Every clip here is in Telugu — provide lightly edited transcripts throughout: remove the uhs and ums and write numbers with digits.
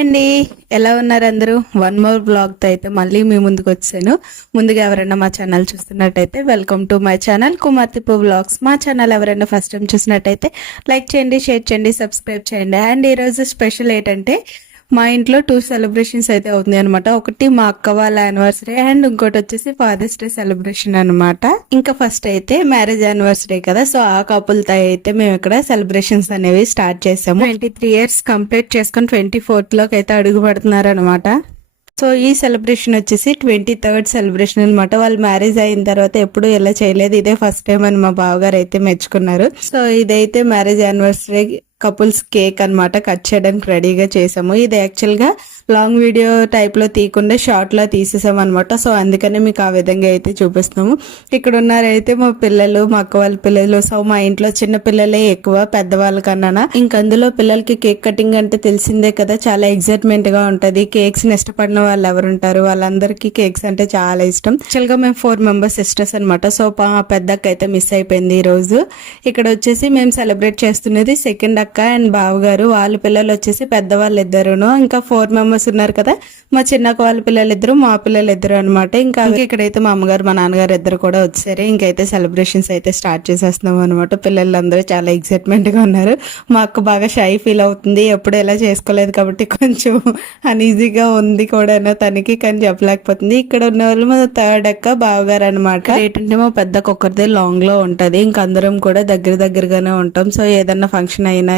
అండి, ఎలా ఉన్నారు అందరూ? వన్ మోర్ బ్లాగ్తో అయితే మళ్ళీ మీ ముందుకు వచ్చాను. ముందుగా ఎవరైనా మా ఛానల్ చూస్తున్నట్టయితే వెల్కమ్ టు మై ఛానల్ కుమార్తిపు బ్లాగ్స్. మా ఛానల్ ఎవరైనా ఫస్ట్ టైం చూసినట్టయితే లైక్ చేయండి, షేర్ చేయండి, సబ్స్క్రైబ్ చేయండి. అండ్ ఈరోజు స్పెషల్ ఏంటంటే మా ఇంట్లో 2 సెలబ్రేషన్స్ అయితే అవుతుంది అనమాట. ఒకటి మా అక్క వాళ్ళ యానివర్సరీ అండ్ ఇంకోటి వచ్చేసి ఫాదర్స్ డే సెలబ్రేషన్ అనమాట. ఇంకా ఫస్ట్ అయితే మ్యారేజ్ యానివర్సరీ కదా, సో ఆ కపుల్ తో అయితే మేము ఇక్కడ సెలబ్రేషన్స్ అనేవి స్టార్ట్ చేసాము. 23 years కంప్లీట్ చేసుకుని 24th లోకి అయితే అడుగు పడుతున్నారు అనమాట. సో ఈ సెలబ్రేషన్ వచ్చేసి 23rd సెలబ్రేషన్ అనమాట. వాళ్ళు మ్యారేజ్ అయిన తర్వాత ఎప్పుడు ఇలా చేయలేదు, ఇదే ఫస్ట్ టైం అని మా బావగారు అయితే మెచ్చుకున్నారు. సో ఇదైతే మ్యారేజ్ యానివర్సరీ కపుల్స్ కేక్ అనమాట, కట్ చేయడానికి రెడీగా చేసాము. ఇది యాక్చువల్ గా లాంగ్ వీడియో టైప్ లో తీయకుండా షార్ట్ లో తీసేసాం అనమాట. సో అందుకనే మీకు ఆ విధంగా అయితే చూపిస్తాము. ఇక్కడ ఉన్నారైతే మా పిల్లలు, మా అక్క వాళ్ళ పిల్లలు. సో మా ఇంట్లో చిన్న పిల్లలే ఎక్కువ పెద్దవాళ్ళ కన్నా. ఇంక అందులో పిల్లలకి కేక్ కటింగ్ అంటే తెలిసిందే కదా, చాలా ఎక్సైట్మెంట్ గా ఉంటది. కేక్స్ ని ఇష్టపడిన వాళ్ళు ఎవరుంటారు, వాళ్ళందరికీ కేక్స్ అంటే చాలా ఇష్టం. యాక్చువల్ గా మేము 4 members సిస్టర్స్ అనమాట. సో మా పెద్దక్క అయితే మిస్ అయిపోయింది ఈ రోజు. ఇక్కడ వచ్చేసి మేము సెలబ్రేట్ చేస్తున్నది సెకండ్ అక్క అండ్ బావగారు. వాళ్ళ పిల్లలు వచ్చేసి పెద్దవాళ్ళు ఇద్దరును, ఇంకా 4 members ఉన్నారు కదా, మా చిన్నక్క వాళ్ళ పిల్లలు ఇద్దరు, మా పిల్లలు ఇద్దరు అనమాట. ఇంకా ఇక్కడైతే మా అమ్మగారు మా నాన్నగారు ఇద్దరు కూడా వచ్చారు. ఇంకైతే సెలబ్రేషన్స్ అయితే స్టార్ట్ చేసేస్తున్నాం అనమాట. పిల్లలందరూ చాలా ఎక్సైట్మెంట్ గా ఉన్నారు. మా అక్క బాగా షై ఫీల్ అవుతుంది, ఎప్పుడు ఎలా చేసుకోలేదు కాబట్టి కొంచెం అన్ఈజీగా ఉంది కూడా తనకి, కానీ చెప్పలేకపోతుంది. ఇక్కడ ఉన్న వాళ్ళు మా థర్డ్ అక్క బావగారు అనమాట. ఏంటంటే మా పెద్దక్క ఒక్కరిదే లాంగ్ లో ఉంటది, ఇంక అందరం కూడా దగ్గరగానే ఉంటాం. సో ఏదన్నా ఫంక్షన్ అయినా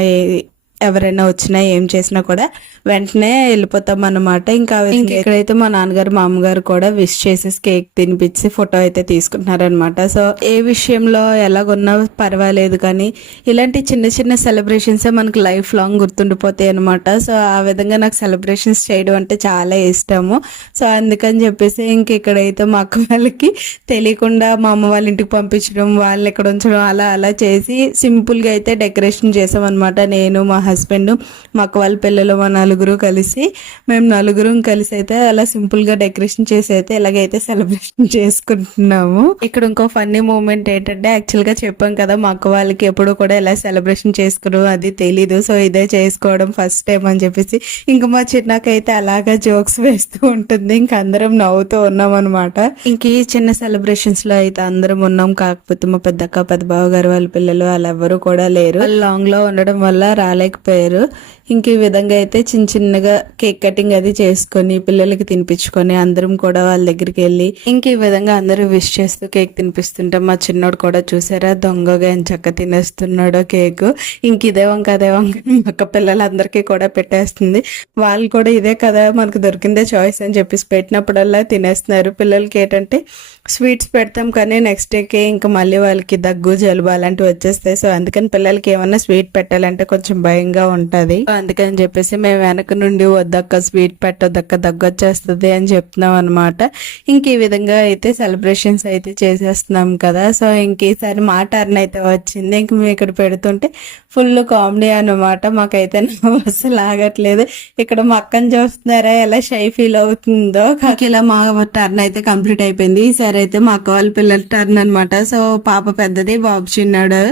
ఎవరైనా వచ్చినా ఏం చేసినా కూడా వెంటనే వెళ్ళిపోతాం అన్నమాట. ఇంకా ఇక్కడైతే మా నాన్నగారు మా అమ్మగారు కూడా విష్ చేసేసి కేక్ తినిపించి ఫోటో అయితే తీసుకుంటున్నారనమాట. సో ఏ విషయంలో ఎలాగున్నా పర్వాలేదు, కానీ ఇలాంటి చిన్న చిన్న సెలబ్రేషన్స్ మనకు లైఫ్ లాంగ్ గుర్తుండిపోతాయి అనమాట. సో ఆ విధంగా నాకు సెలబ్రేషన్స్ చేయడం అంటే చాలా ఇష్టము. సో అందుకని చెప్పేసి ఇక్కడైతే మా అక్క వాళ్ళకి తెలియకుండా మా అమ్మ వాళ్ళ ఇంటికి పంపించడం, వాళ్ళు ఇక్కడ ఉంచడం, అలా చేసి సింపుల్ గా అయితే డెకరేషన్ చేసాం అనమాట. నేను, మా హస్బెండ్, మా అక్క వాళ్ళ పిల్లలు, మా మేము నలుగురం కలిసి అయితే అలా సింపుల్ గా డెకరేషన్ చేసి అయితే ఇలాగైతే సెలబ్రేషన్ చేసుకుంటున్నాము. ఇక్కడ ఇంకో ఫన్నీ మూమెంట్ ఏంటంటే, యాక్చువల్ గా చెప్పాం కదా మా అక్క వాళ్ళకి ఎప్పుడు కూడా ఇలా సెలబ్రేషన్ చేసుకున్నాం అది తెలీదు. సో ఇదే చేసుకోవడం ఫస్ట్ టైం అని చెప్పేసి ఇంకా మా చిన్నకైతే అలాగా జోక్స్ వేస్తూ ఉంటుంది. ఇంక అందరం నవ్వుతూ ఉన్నాం అనమాట. ఇంక ఈ చిన్న సెలబ్రేషన్స్ లో అయితే అందరం ఉన్నాం, కాకపోతే మా పెద్దక్క పెద్ద బావ గారు వాళ్ళ పిల్లలు వాళ్ళు ఎవరు కూడా లేరు. లాంగ్ లో ఉండడం వల్ల రాలేకపోయారు. ఇంక ఈ విధంగా అయితే చిన్నగా కేక్ కటింగ్ అది చేసుకొని పిల్లలకి తినిపించుకొని అందరం కూడా వాళ్ళ దగ్గరికి వెళ్ళి ఇంక ఈ విధంగా అందరూ విష్ చేస్తూ కేక్ తినిపిస్తుంటే మా చిన్నోడు కూడా చూసారా దొంగగా చక్క తినేస్తున్నాడు కేక్. ఇంక ఇదే వంక అదే వంక అక్క పిల్లలందరికీ కూడా పెట్టేస్తుంది. వాళ్ళు కూడా ఇదే కదా మనకు దొరికిందే చాయిస్ అని చెప్పేసి పెట్టినప్పుడల్లా తినేస్తున్నారు. పిల్లలకి ఏంటంటే స్వీట్స్ పెడతాం కానీ నెక్స్ట్ డేకి ఇంకా మళ్ళీ వాళ్ళకి దగ్గు జలుబు అలాంటివి వచ్చేస్తాయి. సో అందుకని పిల్లలకి ఏమన్నా స్వీట్ పెట్టాలంటే కొంచెం భయంగా ఉంటది. అందుకని చెప్పేసి మేము వెనక నుండి వద్దక్క స్వీట్ పెట్టొద్దక్క దగ్గు వచ్చేస్తుంది అని చెప్తున్నాం అనమాట. ఇంక ఈ విధంగా అయితే సెలబ్రేషన్స్ అయితే చేసేస్తున్నాం కదా. సో ఇంక ఈసారి మా టర్న్ అయితే వచ్చింది. ఇంక మేము ఇక్కడ పెడుతుంటే ఫుల్ కామెడీ అనమాట. మాకైతే అసలు ఆగట్లేదు. ఇక్కడ మా అక్కని చూస్తున్నారా ఎలా షై ఫీల్ అవుతుందో. ఇలా మా టర్న్ అయితే కంప్లీట్ అయిపోయింది. ఈసారి అయితే మా అక్క వాళ్ళ పిల్లల టర్న్ అనమాట. సో పాప పెద్దది, బాబు చిన్నాడు,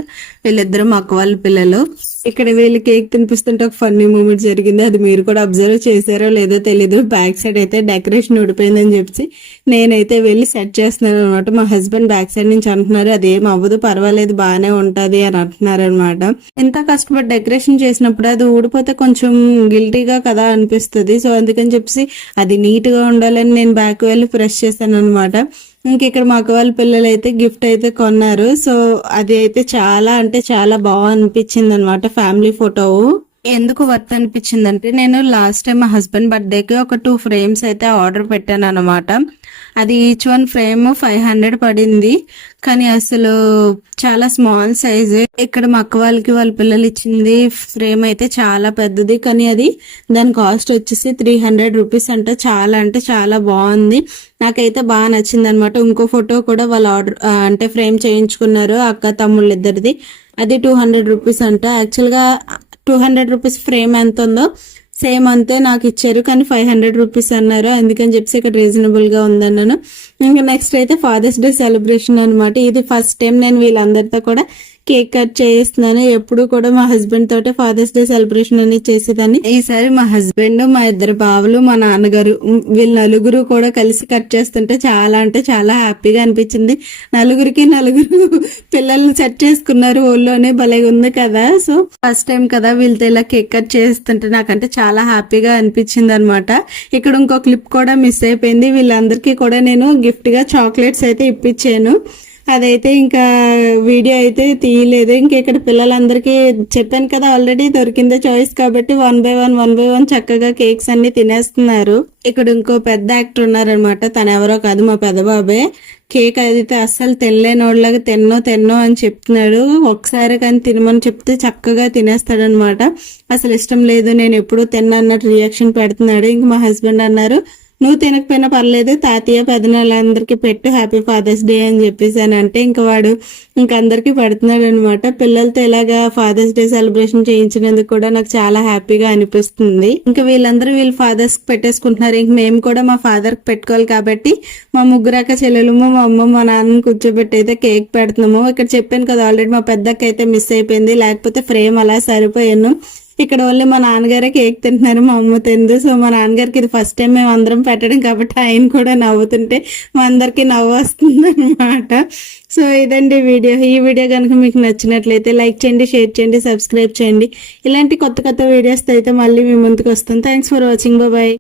వీళ్ళిద్దరు మా అక్క వాళ్ళ పిల్లలు. ఇక్కడ వీళ్ళు కేక్ తినిపిస్తుంటే ఒక ఫన్నీ మూమెంట్ జరిగింది, అది మీరు కూడా అబ్జర్వ్ చేశారో లేదో తెలీదు. బ్యాక్ సైడ్ అయితే డెకరేషన్ ఊడిపోయిందని చెప్పి నేనైతే వెళ్ళి సెట్ చేస్తున్నాను అనమాట. మా హస్బెండ్ బ్యాక్ సైడ్ నుంచి అంటున్నారు అదేం అవ్వదు పర్వాలేదు బాగానే ఉంటది అని అంటున్నారు అనమాట. ఎంత కష్టపడి డెకరేషన్ చేసినప్పుడు అది ఊడిపోతే కొంచెం గిల్టీగా కదా అనిపిస్తుంది. సో అందుకని చెప్పి అది నీట్ గా ఉండాలని నేను బ్యాక్ వెళ్ళి ప్రెస్ చేశాను అనమాట. ఇంక ఇక్కడ మా అక్క వాళ్ళ పిల్లలు అయితే గిఫ్ట్ అయితే కొన్నారు. సో అది అయితే చాలా అంటే చాలా బాగా అనిపించింది అనమాట. ఫ్యామిలీ ఫోటో ఎందుకు వర్త్ అనిపించిందంటే, నేను లాస్ట్ టైం మా హస్బెండ్ బర్త్డేకి ఒక 2 frames అయితే ఆర్డర్ పెట్టాను అనమాట. అది ఈచ్ 1 frame 500 పడింది, కానీ అసలు చాలా స్మాల్ సైజ్. ఇక్కడ మా అక్క వాళ్ళకి వాళ్ళ పిల్లలు ఇచ్చింది ఫ్రేమ్ అయితే చాలా పెద్దది, కానీ అది దాని కాస్ట్ వచ్చేసి 300 rupees అంటే చాలా బాగుంది. నాకైతే బాగా నచ్చింది అనమాట. ఇంకో ఫోటో కూడా వాళ్ళు ఆర్డర్ అంటే ఫ్రేమ్ చేయించుకున్నారు అక్క తమ్ముళ్ళు ఇద్దరిది, అది 200 rupees అంట. యాక్చువల్ గా 200 rupees ఫ్రేమ్ ఎంత ఉందో సేమ్ అంతే నాకు ఇచ్చారు, కానీ 500 rupees అన్నారు. అందుకని చెప్పి ఇక్కడ రీజనబుల్ గా ఉందన్నాను. ఇంకా నెక్స్ట్ అయితే ఫాదర్స్ డే సెలబ్రేషన్ అనమాట. ఇది ఫస్ట్ టైం నేను వీళ్ళందరితో కూడా కేక్ కట్ చేయిస్తున్నాను. ఎప్పుడు కూడా మా హస్బెండ్ తోటే ఫాదర్స్ డే సెలబ్రేషన్ అనేది చేసేదాన్ని. ఈసారి మా హస్బెండ్, మా ఇద్దరు బావలు, మా నాన్నగారు వీళ్ళు నలుగురు కూడా కలిసి కట్ చేస్తుంటే చాలా అంటే చాలా హ్యాపీగా అనిపించింది. నలుగురికి నలుగురు పిల్లల్ని సెట్ చేసుకున్నారు ఊళ్ళోనే, భలే ఉంది కదా. సో ఫస్ట్ టైం కదా వీళ్ళతో ఇలా కేక్ కట్ చేస్తుంటే నాకంటే చాలా హ్యాపీగా అనిపించింది అనమాట. ఇక్కడ ఇంకో క్లిప్ కూడా మిస్ అయిపోయింది. వీళ్ళందరికీ కూడా నేను గిఫ్ట్ గా చాక్లెట్స్ అయితే ఇప్పించాను. అదైతే ఇంకా వీడియో అయితే తీయలేదు. ఇంక ఇక్కడ పిల్లలందరికీ చెప్పాను కదా ఆల్రెడీ దొరికిందే చాయిస్ కాబట్టి వన్ బై వన్ చక్కగా కేక్స్ అన్ని తినేస్తున్నారు. ఇక్కడ ఇంకో పెద్ద యాక్టర్ ఉన్నారనమాట. తను ఎవరో కాదు, మా పెద్ద బాబే. కేక్ అయితే అస్సలు తినలేనోళ్ళగా తిన్నో అని చెప్తున్నాడు. ఒకసారి కానీ తినమని చెప్తే చక్కగా తినేస్తాడనమాట. అసలు ఇష్టం లేదు, నేను ఎప్పుడు తిన్నా అన్నట్టు రియాక్షన్ పెడుతున్నాడు. ఇంక మా హస్బెండ్ అన్నారు, నువ్వు తినకపోయినా పర్లేదు, తాతయ్య పెదనాళ్ళందరికీ పెట్టు, హ్యాపీ ఫాదర్స్ డే అని చెప్పేసాను. అంటే ఇంకా వాడు అందరికీ పెడుతున్నాడు అనమాట. పిల్లలతో ఇలాగా ఫాదర్స్ డే సెలబ్రేషన్ చేయించినందుకు కూడా నాకు చాలా హ్యాపీగా అనిపిస్తుంది. ఇంకా వీళ్ళందరూ వీళ్ళ ఫాదర్స్ కి పెట్టేసుకుంటున్నారు. ఇంక మేము కూడా మా ఫాదర్ కి పెట్టుకోవాలి కాబట్టి మా ముగ్గురక్క చెల్లెలు, మా అమ్మ, మా నాన్నని కూర్చోబెట్టి అయితే కేక్ పెడుతున్నాము. ఇక్కడ చెప్పాను కదా ఆల్రెడీ మా పెద్దక్క అయితే మిస్ అయిపోయింది, లేకపోతే ఫ్రేమ్ అలా సరిపోయాను. ఇక్కడ ఓన్లీ మా నాన్నగారే కేక్ తింటున్నారు, మా అమ్మ తిందు. సో మా నాన్నగారికి ఇది ఫస్ట్ టైం మేము అందరం పెట్టడం కాబట్టి ఆయన కూడా నవ్వుతుంటే మా అందరికి నవ్వు వస్తుంది అనమాట. సో ఇదండి వీడియో. ఈ వీడియో కనుక మీకు నచ్చినట్లయితే లైక్ చేయండి, షేర్ చేయండి, సబ్స్క్రైబ్ చేయండి. ఇలాంటి కొత్త వీడియోస్ అయితే మళ్ళీ మీ ముందుకు వస్తాం. Thanks for watching. బాయ్.